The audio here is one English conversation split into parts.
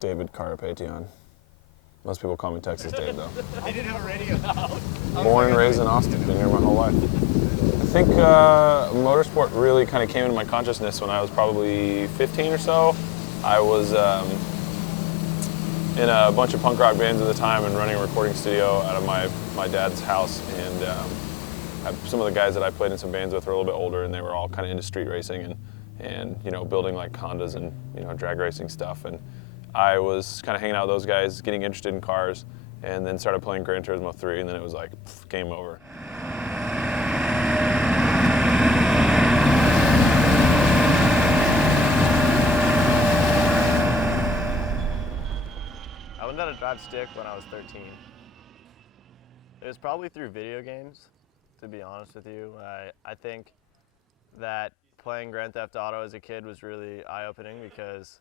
David Carapetyan. Most people call me Texas Dave, though. I didn't have a radio. Born and raised in Austin, been here my whole life. I think motorsport really kind of came into my consciousness when I was probably 15 or so. I was in a bunch of punk rock bands at the time and running a recording studio out of my dad's house. And some of the guys that I played in some bands with were a little bit older, and they were all kind of into street racing and you know, building like Hondas and, you know, drag racing stuff. And I was kind of hanging out with those guys, getting interested in cars, and then started playing Gran Turismo 3, and then it was like, game over. I learned how to drive stick when I was 13. It was probably through video games, to be honest with you. I think that playing Grand Theft Auto as a kid was really eye-opening because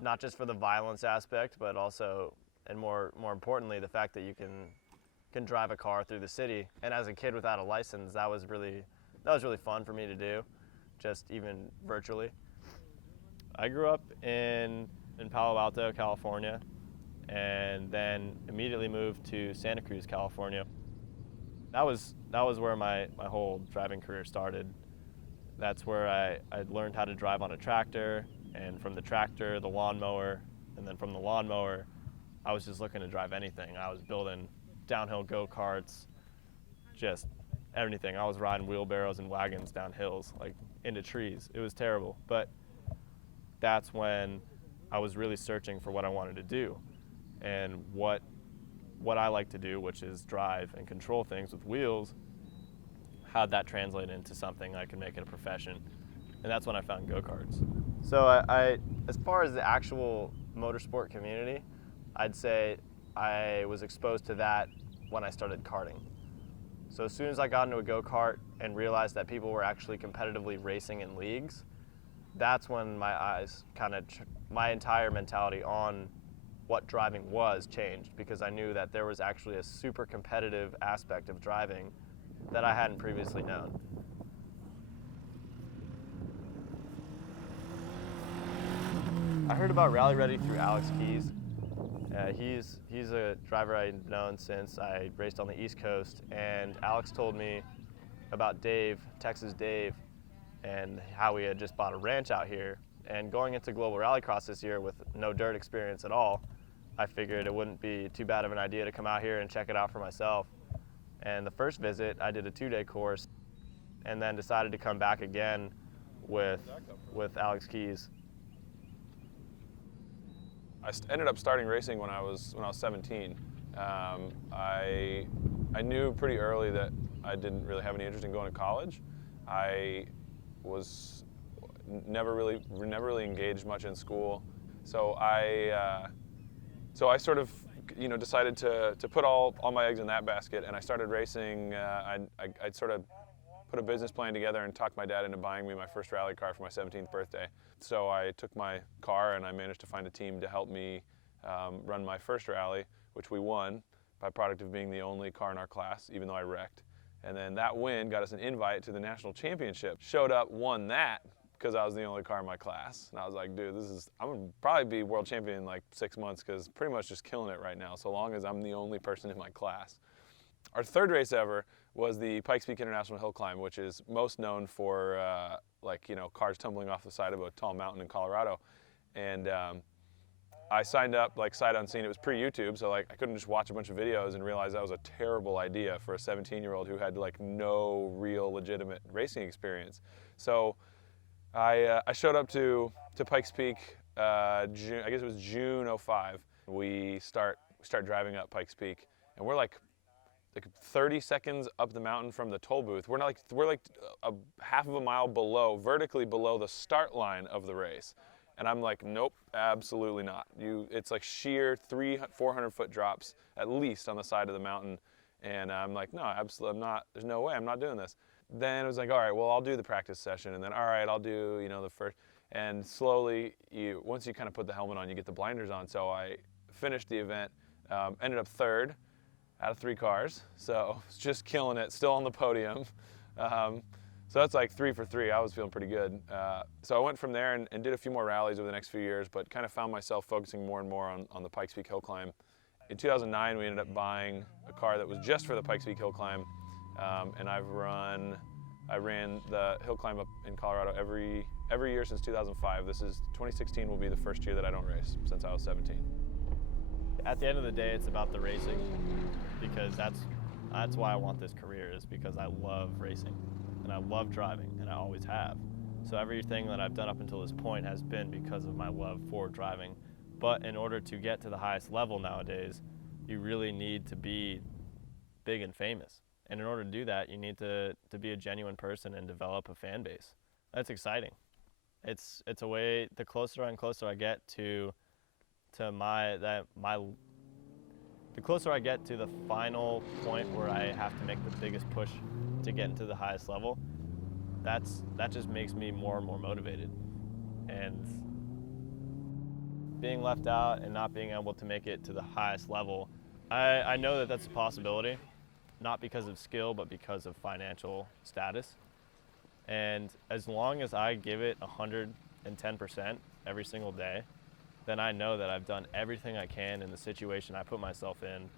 not just for the violence aspect, but also, and more importantly, the fact that you can drive a car through the city. And as a kid without a license, that was really fun for me to do, just even virtually. I grew up in Palo Alto, California, and then immediately moved to Santa Cruz, California. That was where my whole driving career started. That's where I learned how to drive on a tractor, and from the tractor, the lawnmower, and then from the lawnmower, I was just looking to drive anything. I was building downhill go-karts, just anything. I was riding wheelbarrows and wagons down hills, like into trees. It was terrible, but that's when I was really searching for what I wanted to do and what I like to do, which is drive and control things with wheels. How'd that translate into something I could make it a profession? And that's when I found go-karts. So I, as far as the actual motorsport community, I'd say I was exposed to that when I started karting. So as soon as I got into a go-kart and realized that people were actually competitively racing in leagues, that's when my eyes my entire mentality on what driving was changed, because I knew that there was actually a super competitive aspect of driving that I hadn't previously known. I heard about Rally Ready through Alex Keys. He's a driver I've known since I raced on the East Coast, and Alex told me about Dave, Texas Dave, and how we had just bought a ranch out here. And going into Global Rallycross this year with no dirt experience at all, I figured it wouldn't be too bad of an idea to come out here and check it out for myself. And the first visit, I did a 2-day course, and then decided to come back again with Alex Keys. I ended up starting racing when I was 17. I knew pretty early that I didn't really have any interest in going to college. I was never really engaged much in school, so I sort of, you know, decided to put all my eggs in that basket, and I started racing. I'd sort of put a business plan together and talked my dad into buying me my first rally car for my 17th birthday. So I took my car and I managed to find a team to help me run my first rally, which we won by product of being the only car in our class, even though I wrecked. And then that win got us an invite to the national championship. Showed up, won that, because I was the only car in my class. And I was like, dude, I'm gonna probably be world champion in like 6 months, because pretty much just killing it right now, so long as I'm the only person in my class. Our third race ever was the Pikes Peak International Hill Climb, which is most known for like, you know, cars tumbling off the side of a tall mountain in Colorado. And I signed up like sight unseen. It was pre-YouTube, so like I couldn't just watch a bunch of videos and realize that was a terrible idea for a 17-year-old who had like no real legitimate racing experience. So I showed up to Pikes Peak, June, I guess it was June '05. We start driving up Pikes Peak, and we're like 30 seconds up the mountain from the toll booth. We're like a half of a mile below, vertically below the start line of the race. And I'm like, nope, absolutely not. It's like sheer 400-foot drops at least on the side of the mountain. And I'm like, no, absolutely, I'm not, there's no way, I'm not doing this. Then it was like, all right, well, I'll do the practice session. And then, all right, I'll do, you know, the first. And slowly, once you kind of put the helmet on, you get the blinders on. So I finished the event, ended up third out of 3 cars. So just killing it, still on the podium. So that's like 3 for 3. I was feeling pretty good. So I went from there and did a few more rallies over the next few years, but kind of found myself focusing more and more on the Pikes Peak Hill Climb. In 2009, we ended up buying a car that was just for the Pikes Peak Hill Climb, and I ran the hill climb up in Colorado every year since 2005. 2016 will be the first year that I don't race since I was 17. At the end of the day, it's about the racing, because that's why I want this career, is because I love racing and I love driving, and I always have. So everything that I've done up until this point has been because of my love for driving. But in order to get to the highest level nowadays, you really need to be big and famous. And in order to do that, you need to be a genuine person and develop a fan base. That's exciting. It's a way, the closer and closer I get to the closer I get to the final point where I have to make the biggest push to get into the highest level, that just makes me more and more motivated. And being left out and not being able to make it to the highest level, I know that that's a possibility, not because of skill, but because of financial status. And as long as I give it 110% every single day, then I know that I've done everything I can in the situation I put myself in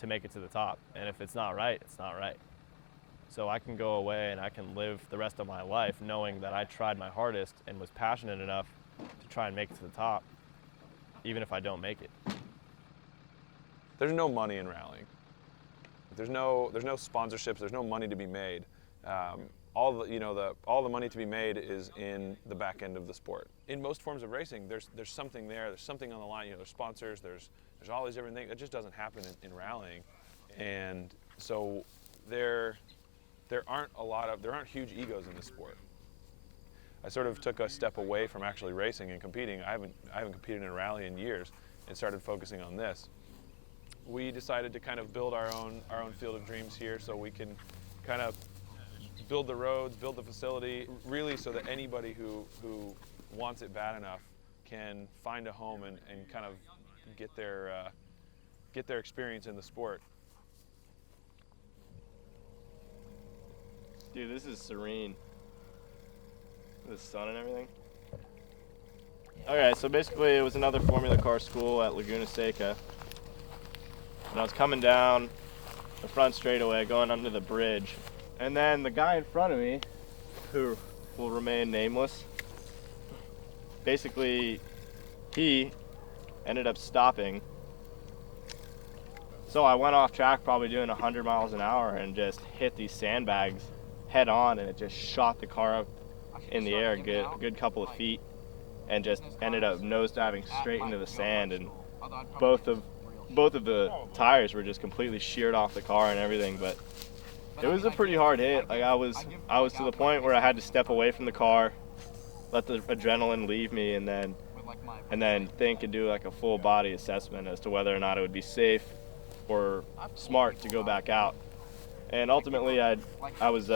to make it to the top. And if it's not right, it's not right. So I can go away and I can live the rest of my life knowing that I tried my hardest and was passionate enough to try and make it to the top, even if I don't make it. There's no money in rallying. There's no sponsorships. There's no money to be made. All the money to be made is in the back end of the sport. In most forms of racing, there's something there. There's something on the line. You know, there's sponsors. There's all these different things. That just doesn't happen in rallying, and so there aren't huge egos in the sport. I sort of took a step away from actually racing and competing. I haven't competed in a rally in years, and started focusing on this. We decided to kind of build our own field of dreams here, so we can kind of build the roads, build the facility, really so that anybody who wants it bad enough can find a home and kind of get their experience in the sport. Dude, this is serene. The sun and everything. Okay, so basically it was another Formula Car school at Laguna Seca. And I was coming down the front straightaway, going under the bridge. And then the guy in front of me, who will remain nameless, basically he ended up stopping. So I went off track, probably doing 100 miles an hour, and just hit these sandbags head on, and it just shot the car up in the air a good couple of feet, and just ended up nosediving straight into the sand. And both of the tires were just completely sheared off the car and everything. But it was a pretty hard hit. Like I was to the point where I had to step away from the car, let the adrenaline leave me, and then think and do like a full body assessment as to whether or not it would be safe or smart to go back out. And ultimately, I was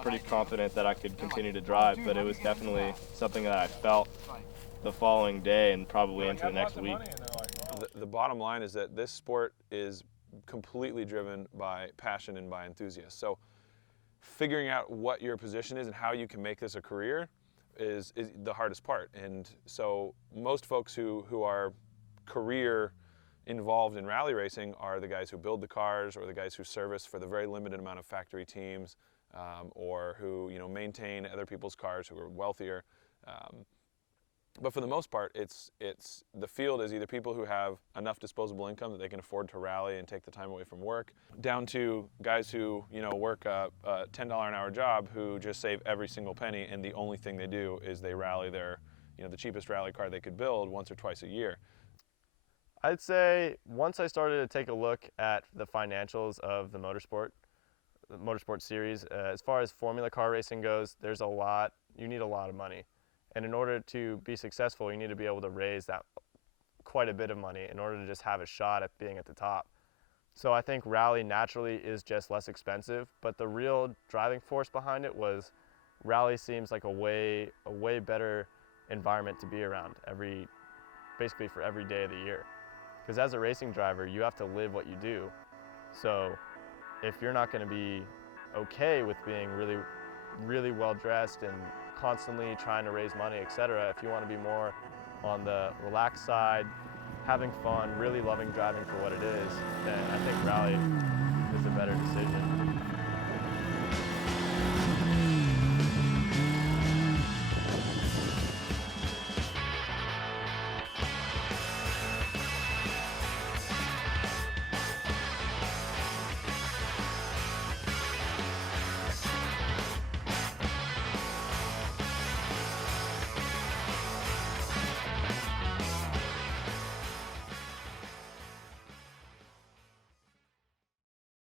pretty confident that I could continue to drive, but it was definitely something that I felt the following day and probably into the next week. The bottom line is that this sport is completely driven by passion and by enthusiasts. So figuring out what your position is and how you can make this a career is the hardest part. And so most folks who are career involved in rally racing are the guys who build the cars, or the guys who service for the very limited amount of factory teams, or who maintain other people's cars, who are wealthier. But for the most part, it's the field is either people who have enough disposable income that they can afford to rally and take the time away from work, down to guys who work a $10 an hour job, who just save every single penny, and the only thing they do is they rally their the cheapest rally car they could build once or twice a year. I'd say once I started to take a look at the financials of the motorsport series, as far as Formula Car racing goes, you need a lot of money. And in order to be successful, you need to be able to raise that quite a bit of money in order to just have a shot at being at the top. So I think rally naturally is just less expensive, but the real driving force behind it was rally seems like a way better environment to be around basically for every day of the year. Because as a racing driver, you have to live what you do. So if you're not going to be okay with being really well dressed and constantly trying to raise money, etc., if you want to be more on the relaxed side, having fun, really loving driving for what it is, then I think rally is a better decision.